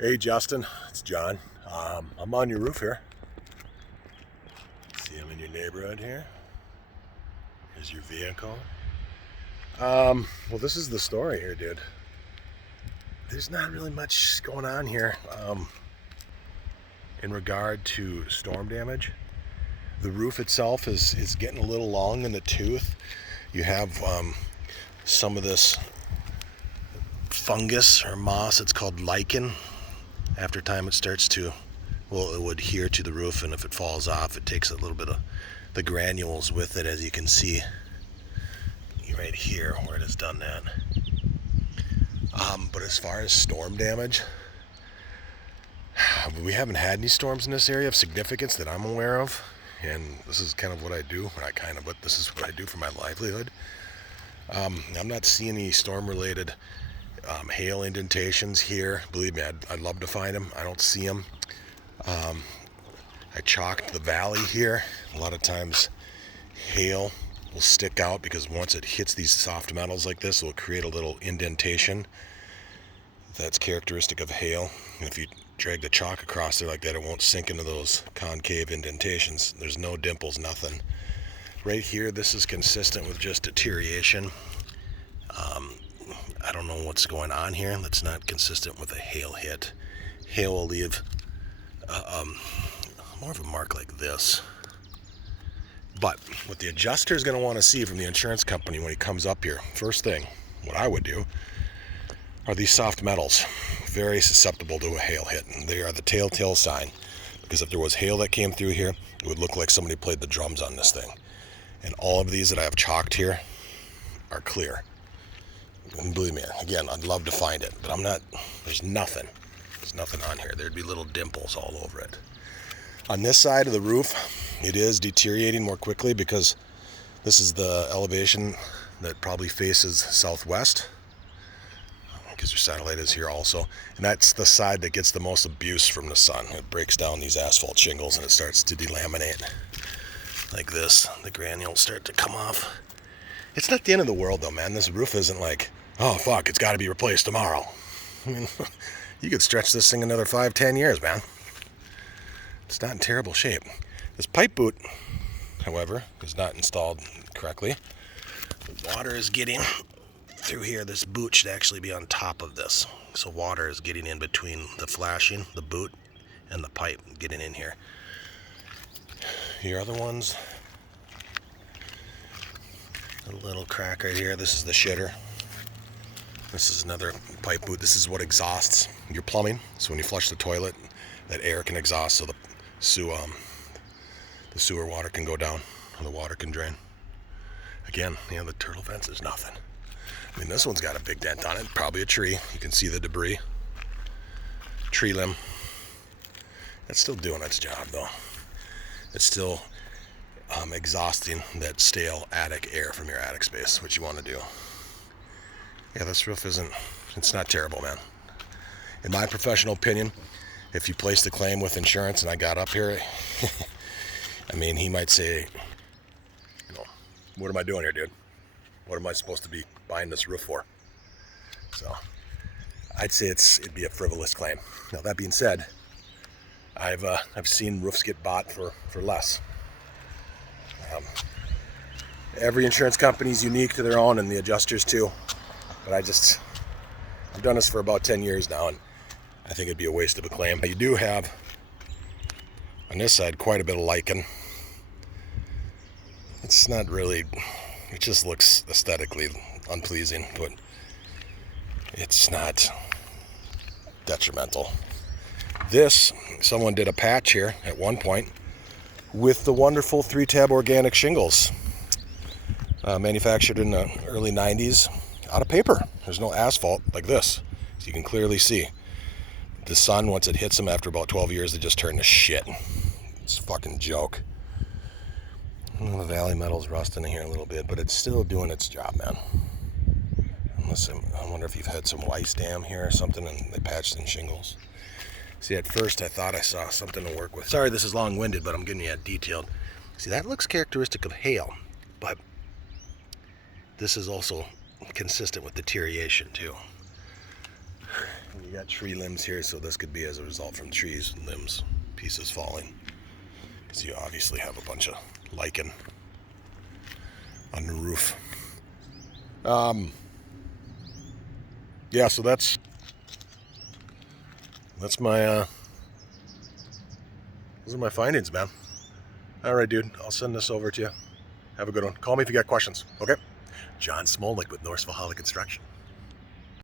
Hey Justin, it's John. I'm on your roof here. See, I'm in your neighborhood here. Here's your vehicle. Well, this is the story here, dude. There's not really much going on here in regard to storm damage. The roof itself is getting a little long in the tooth. You have some of this fungus or moss. It's called lichen. After time, it starts to, well, it would adhere to the roof, and if it falls off, it takes a little bit of the granules with it, as you can see right here where it has done that. But as far as storm damage, we haven't had any storms in this area of significance that I'm aware of, and this is kind of what I do. But this is what I do for my livelihood. I'm not seeing any storm-related hail indentations here. Believe me, I'd love to find them. I don't see them. I chalked the valley here. A lot of times hail will stick out because once it hits these soft metals like this, it will create a little indentation that's characteristic of hail. And if you drag the chalk across there like that, it won't sink into those concave indentations. There's no dimples, nothing. Right here, this is consistent with just deterioration. I don't know what's going on here. That's not consistent with a hail hit. Hail will leave more of a mark like this. But what the adjuster is going to want to see from the insurance company when he comes up here, first thing, what I would do, are these soft metals. Very susceptible to a hail hit. And they are the telltale sign. Because if there was hail that came through here, it would look like somebody played the drums on this thing. And all of these that I have chalked here are clear. And believe me, again, I'd love to find it, but there's nothing. There's nothing on here. There'd be little dimples all over it. On this side of the roof, it is deteriorating more quickly because this is the elevation that probably faces southwest, because your satellite is here also. And that's the side that gets the most abuse from the sun. It breaks down these asphalt shingles and it starts to delaminate like this. The granules start to come off. It's not the end of the world though, man. This roof isn't like, oh fuck, it's got to be replaced tomorrow. I mean, you could stretch this thing another 5-10 years, man. It's not in terrible shape. This pipe boot, however, is not installed correctly. The water is getting through here. This boot should actually be on top of this. So water is getting in between the flashing, the boot, and the pipe getting in here. Your other ones, a little crack right here. This is the shitter. This is another pipe boot. This is what exhausts your plumbing. So when you flush the toilet, that air can exhaust so the sewer water can go down, or the water can drain. Again, the turtle fence is nothing. I mean, this one's got a big dent on it. Probably a tree. You can see the debris. Tree limb. It's still doing its job, though. It's still exhausting that stale attic air from your attic space, which you want to do. Yeah, this roof it's not terrible, man. In my professional opinion, if you placed a claim with insurance and I got up here, I mean, he might say, what am I doing here, dude? What am I supposed to be buying this roof for? So I'd say it'd be a frivolous claim. Now, that being said, I've seen roofs get bought for less. Every insurance company is unique to their own, and the adjusters too. But I've done this for about 10 years now, and I think it'd be a waste of a claim. You do have, on this side, quite a bit of lichen. It's not really, it just looks aesthetically unpleasing, but it's not detrimental. Someone did a patch here at one point with the wonderful 3-tab organic shingles, manufactured in the early 90s out of paper. There's no asphalt like this, so you can clearly see. The sun, once it hits them after about 12 years, they just turn to shit. It's a fucking joke. The valley metal's rusting in here a little bit, but it's still doing its job, man. I wonder if you've had some Weiss dam here or something and they patched in shingles. See, at first I thought I saw something to work with. Sorry this is long-winded, but I'm getting you that detailed. See, that looks characteristic of hail, but this is also consistent with deterioration too. You got tree limbs here, so this could be as a result from trees, limbs, pieces falling. So you obviously have a bunch of lichen on the roof. Yeah, so that's my those are my findings, man. All right, dude, I'll send this over to you. Have a good one. Call me if you got questions. Okay. John Smolnick with Northville Holly Construction.